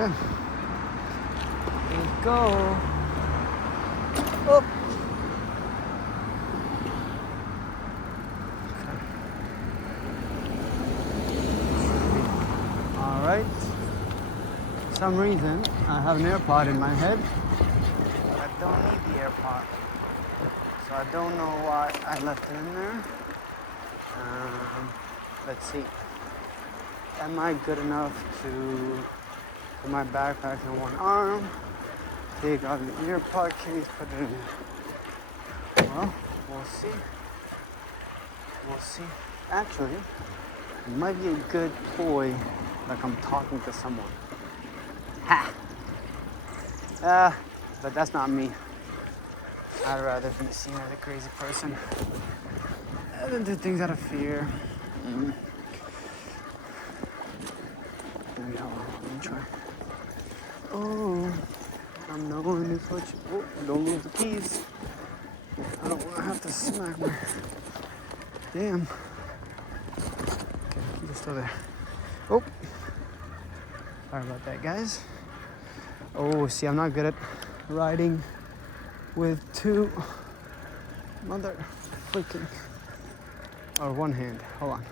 Okay. Here we go. Oh. All right. For some reason, I have an AirPod in my head, but I don't need the AirPod. So I don't know why I left it in there. Let's see. Am I good enough to put my backpack in one arm, take out the AirPod case, put it in? Well, we'll see. We'll see. Actually, it might be a good ploy, like I'm talking to someone. Ha! But that's not me. I'd rather be seen as a crazy person than do things out of fear. Maybe, hold on, let me try. Oh, I'm not going to touch. Oh, don't lose the keys. I don't want to have to smack my. Damn. Okay, keys are still there. Oh, sorry about that, guys. Oh, see, I'm not good at riding with two mother freaking or one hand. Hold on.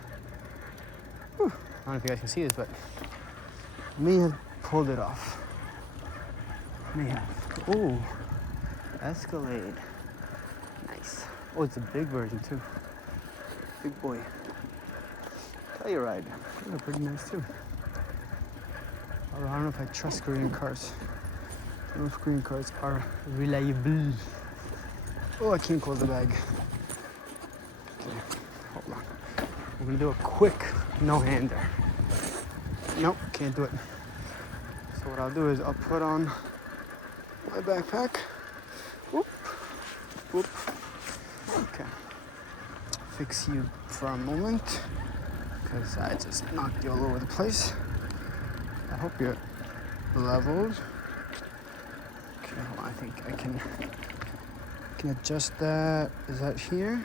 Whew. I don't know if you guys can see this, but may have pulled it off. May have. Oh, Escalade. Nice. Oh, it's a big version too. Big boy. Telluride. They're pretty nice too. Although I don't know if I trust Korean cars. I don't know if Korean cars are reliable. Oh, I can't close the bag. Okay, hold on. We're gonna do a quick no-hander. Nope, can't do it. So what I'll do is I'll put on my backpack. Whoop, whoop. Okay. Fix you for a moment, because I just knocked you all over the place. I hope you're leveled. Okay, hold on, I think I can adjust that. Is that here?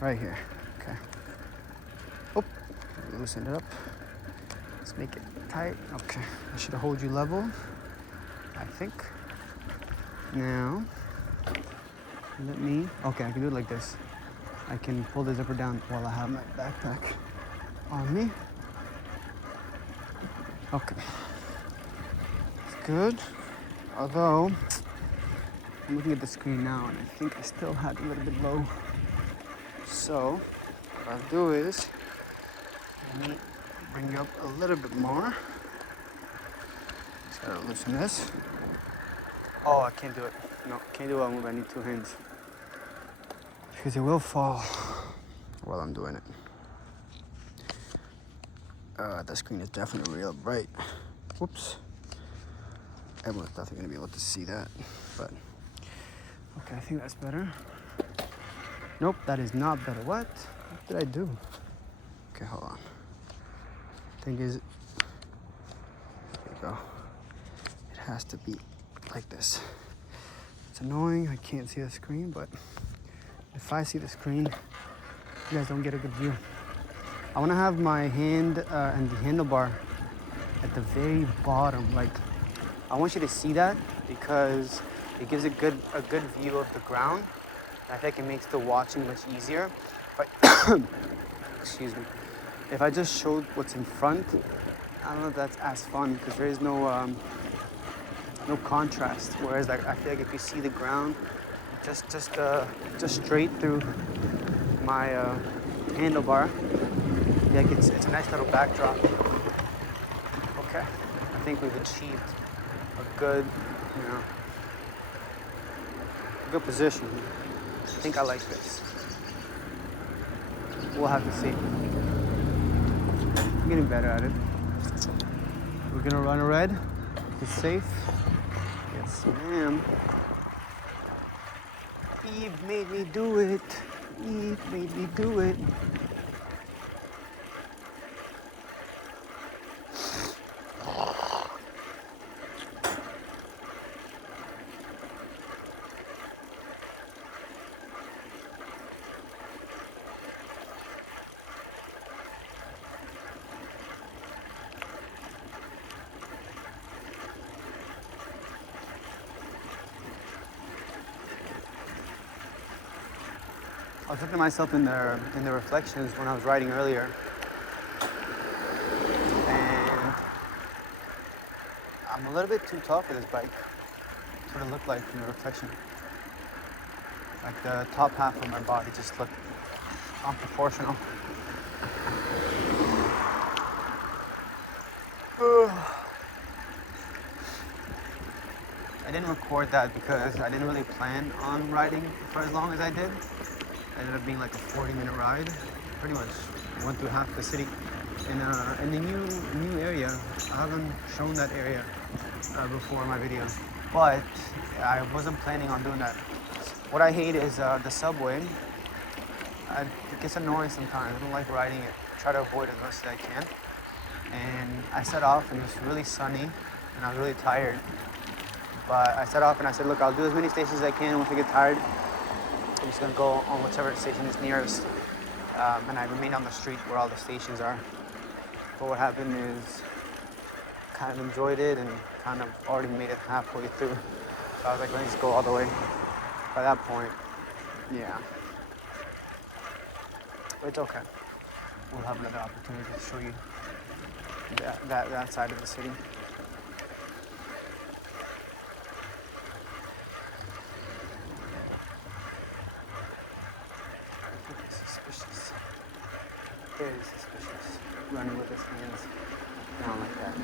Right here. Okay. Oh, loosen it up. Let's make it tight. Okay, I should hold you level, I think. Now, let me, okay, I can do it like this. I can pull the zipper down while I have my backpack on me. Okay. It's good. Although, I'm looking at the screen now and I think I still had a little bit low. So, what I'll do is, let me bring you up a little bit more. Just gotta loosen this. Oh, I can't do it. No, can't do it. I need two hands. Because it will fall while I'm doing it. The screen is definitely real bright. Whoops. Everyone's definitely gonna be able to see that, but okay, I think that's better. Nope, that is not better. What did I do? Okay, hold on. Thing is, there you go. It has to be like this. It's annoying, I can't see the screen, but if I see the screen, you guys don't get a good view. I want to have my hand and the handlebar at the very bottom. Like, I want you to see that because it gives a good view of the ground. I think it makes the watching much easier. But excuse me. If I just showed what's in front, I don't know if that's as fun because there is no contrast. Whereas like I feel like if you see the ground, just straight through my handlebar, like it's a nice little backdrop. Okay, I think we've achieved a good, good position. I think I like this. We'll have to see. I'm getting better at it. We're gonna run a red. It's safe. Yes, ma'am. Eve made me do it. Eve made me do it. I was looking at myself in the reflections when I was riding earlier, and I'm a little bit too tall for this bike. That's what it looked like from the reflection. Like the top half of my body just looked unproportional. I didn't record that because I didn't really plan on riding for as long as I did. It ended up being like a 40-minute ride. Pretty much went through half the city. In the new area, I haven't shown that area before in my video, but I wasn't planning on doing that. What I hate is the subway. It gets annoying sometimes. I don't like riding it. I try to avoid it as much as I can. And I set off, and it was really sunny, and I was really tired. But I set off and I said, look, I'll do as many stations as I can. Once I get tired, I'm just gonna go on whichever station is nearest. And I remained on the street where all the stations are. But what happened is, kind of enjoyed it and kind of already made it halfway through. So I was like, let me just go all the way. By that point, yeah. But it's okay. We'll have another opportunity to show you that side of the city. Suspicious. Very suspicious. Running with his hands down like that.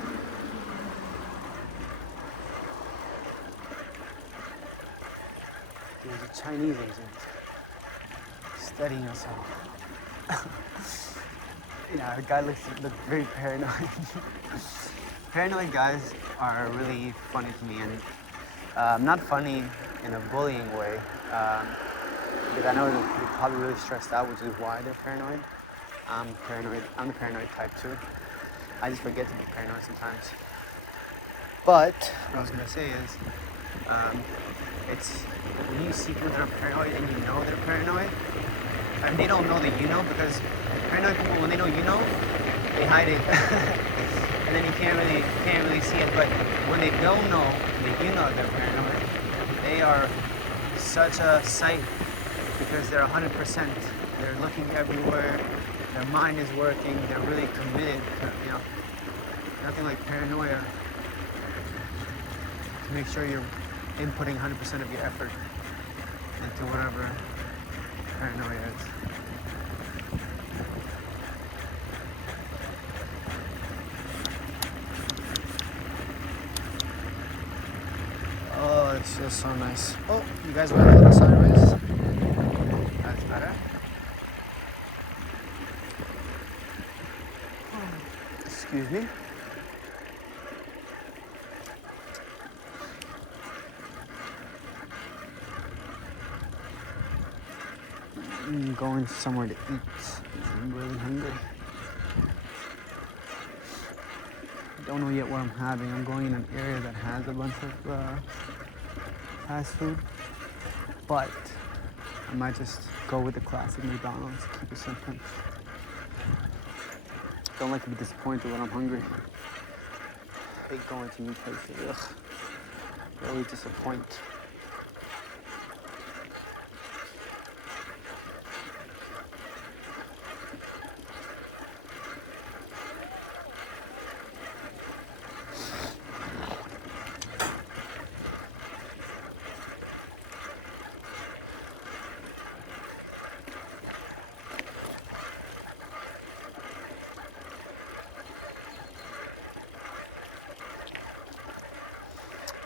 There's a Chinese agent studying us all. Yeah, the guy looked very paranoid. Paranoid guys are really funny to me, and not funny in a bullying way. Because I know they're probably really stressed out, which is why they're paranoid. I'm paranoid. I'm the paranoid type too. I just forget to be paranoid sometimes. But what I was gonna say is, it's when you see people that are paranoid and you know they're paranoid, and they don't know that you know, because paranoid people, when they know you know, they hide it, and then you can't really see it. But when they don't know that you know they're paranoid, they are such a sight. Because they're 100%. They're looking everywhere. Their mind is working. They're really committed. You know, nothing like paranoia. To make sure you're inputting 100% of your effort into whatever paranoia is. Oh, it's just so nice. Oh, you guys went a little sideways. That's better. Excuse me. I'm going somewhere to eat. I'm really hungry. Don't know yet what I'm having. I'm going in an area that has a bunch of fast food, but I might just go with the classic McDonald's, keep it simple. Don't like to be disappointed when I'm hungry. Hate going to new places. Ugh. They always disappoint.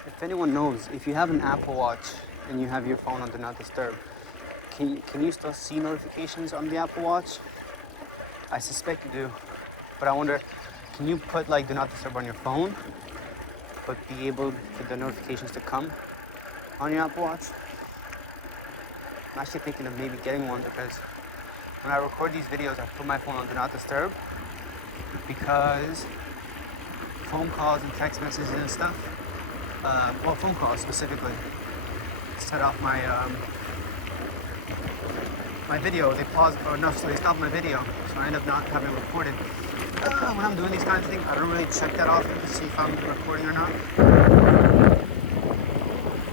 If anyone knows, if you have an Apple Watch and you have your phone on Do Not Disturb, can you still see notifications on the Apple Watch? I suspect you do, but I wonder, can you put like Do Not Disturb on your phone, but be able for the notifications to come on your Apple Watch? I'm actually thinking of maybe getting one, because when I record these videos, I put my phone on Do Not Disturb, because phone calls and text messages and stuff, well, phone calls specifically, set off my my video. They pause, or no, so they stop my video, so I end up not having recorded. When I'm doing these kinds of things, I don't really check that often to see if I'm recording or not,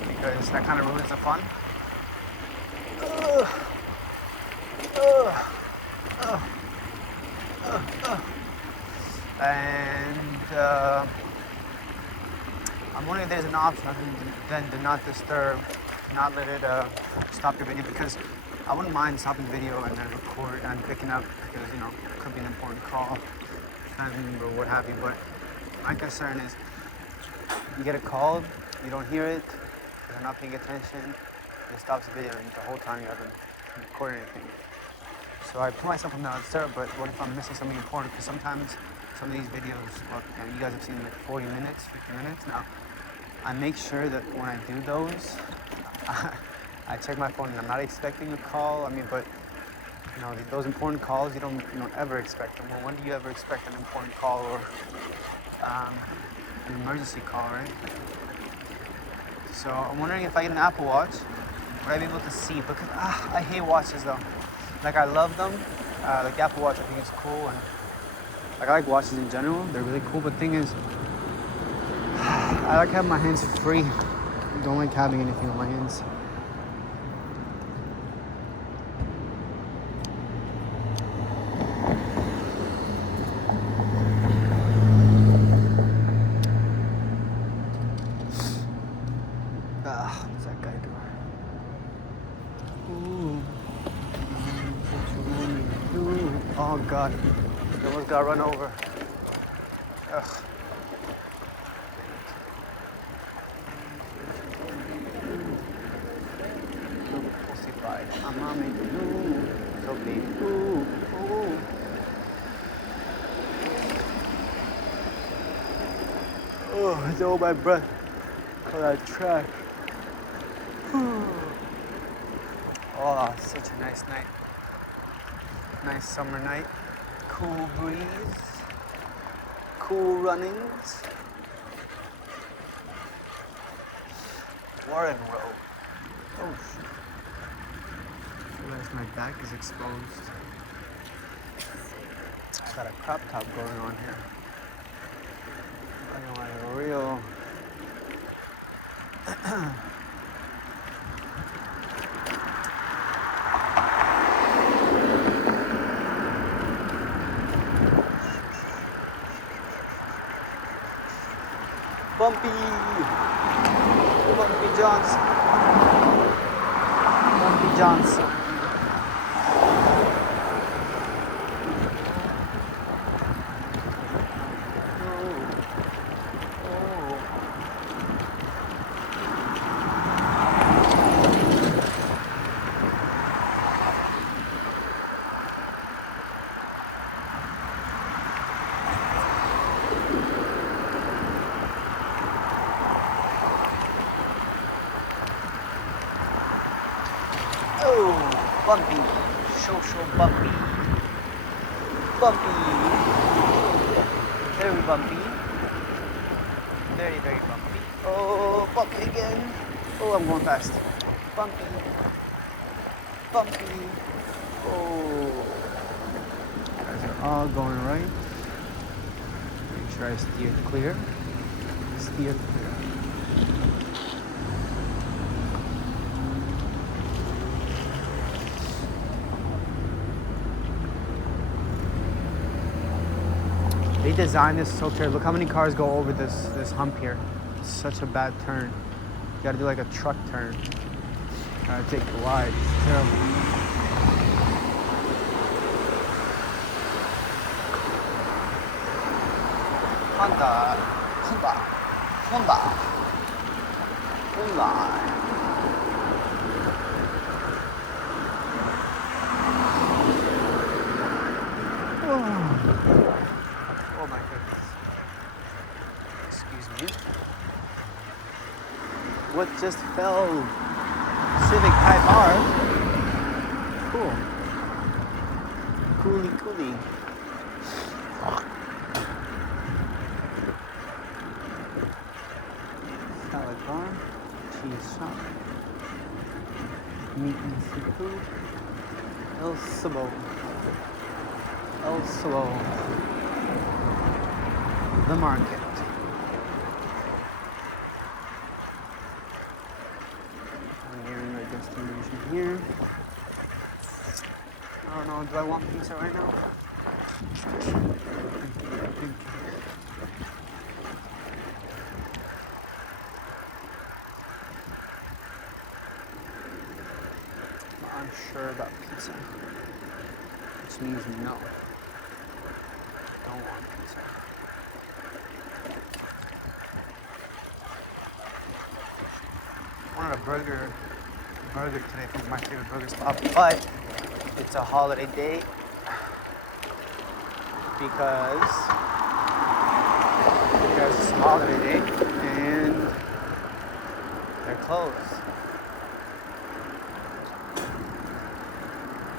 because that kind of ruins the fun. And I'm wondering if there's an option other than do not disturb, to not let it stop your video, because I wouldn't mind stopping the video and then record and picking up, because you know it could be an important call and or what have you. But my concern is you get a call, you don't hear it, you're not paying attention, it stops the video, and the whole time you haven't recorded anything. So I put myself on not disturb, but what if I'm missing something important? Because sometimes some of these videos, well, you guys have seen like 40 minutes, 50 minutes. Now, I make sure that when I do those, I check my phone and I'm not expecting a call. I mean, but you know, those important calls, you don't ever expect them. Well, when do you ever expect an important call or an emergency call, right? So I'm wondering if I get an Apple Watch, would I be able to see? Because I hate watches though. Like I love them. Like the Apple Watch, I think it's cool, and like I like watches in general. They're really cool. But the thing is, I like having my hands free. I don't like having anything on my hands. What's that guy doing? Ooh. Oh God, I almost got run over. Ugh. Pussified. I'm mommy. Ooh. So big. Ooh. Ooh. Oh, it's all my breath. Call that track. Oh, such a nice night. Nice summer night. Cool breeze. Cool runnings. Warren Road. Oh shit. I realize my back is exposed. I got a crop top going on here. I want a real Bumpy Johnson. Bumpy Johnson. Bumpy, so bumpy, bumpy, very bumpy, very bumpy. Oh, bumpy again. Oh, I'm going fast. Bumpy, bumpy. Oh, guys are all going right. Make sure I steer clear. Steer clear. They designed this so clear. Look how many cars go over this hump here. It's such a bad turn. You gotta do like a truck turn. Gotta take the wide. It's terrible. Honda. Oh my goodness. Excuse me. What just fell? Civic Type R. Cool. Coolie. Salad bar. Cheese shop. Meat and seafood. El Sabo. The market. I'm nearing my destination here. know, do I want pizza right now? I'm sure about pizza, which means no. Don't want pizza. Wanted a burger today from my favorite burger spot, but it's a holiday day because it's a holiday day and they're closed.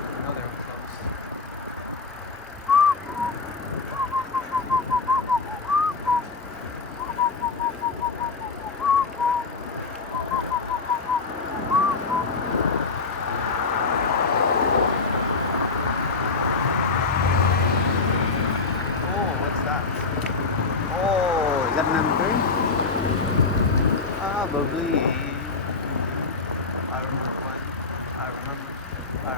I know they're closed. Oh, what's that? Oh, is that number? Probably. I remember when I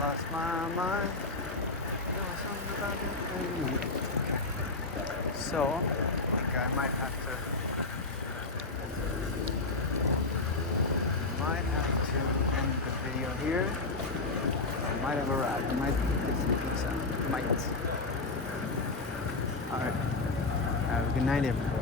lost my mind. There was something about it. Okay. So, okay, I might have to end the video here. I might have arrived. I might get some pizza. Might. Alright. Have a good night, everyone.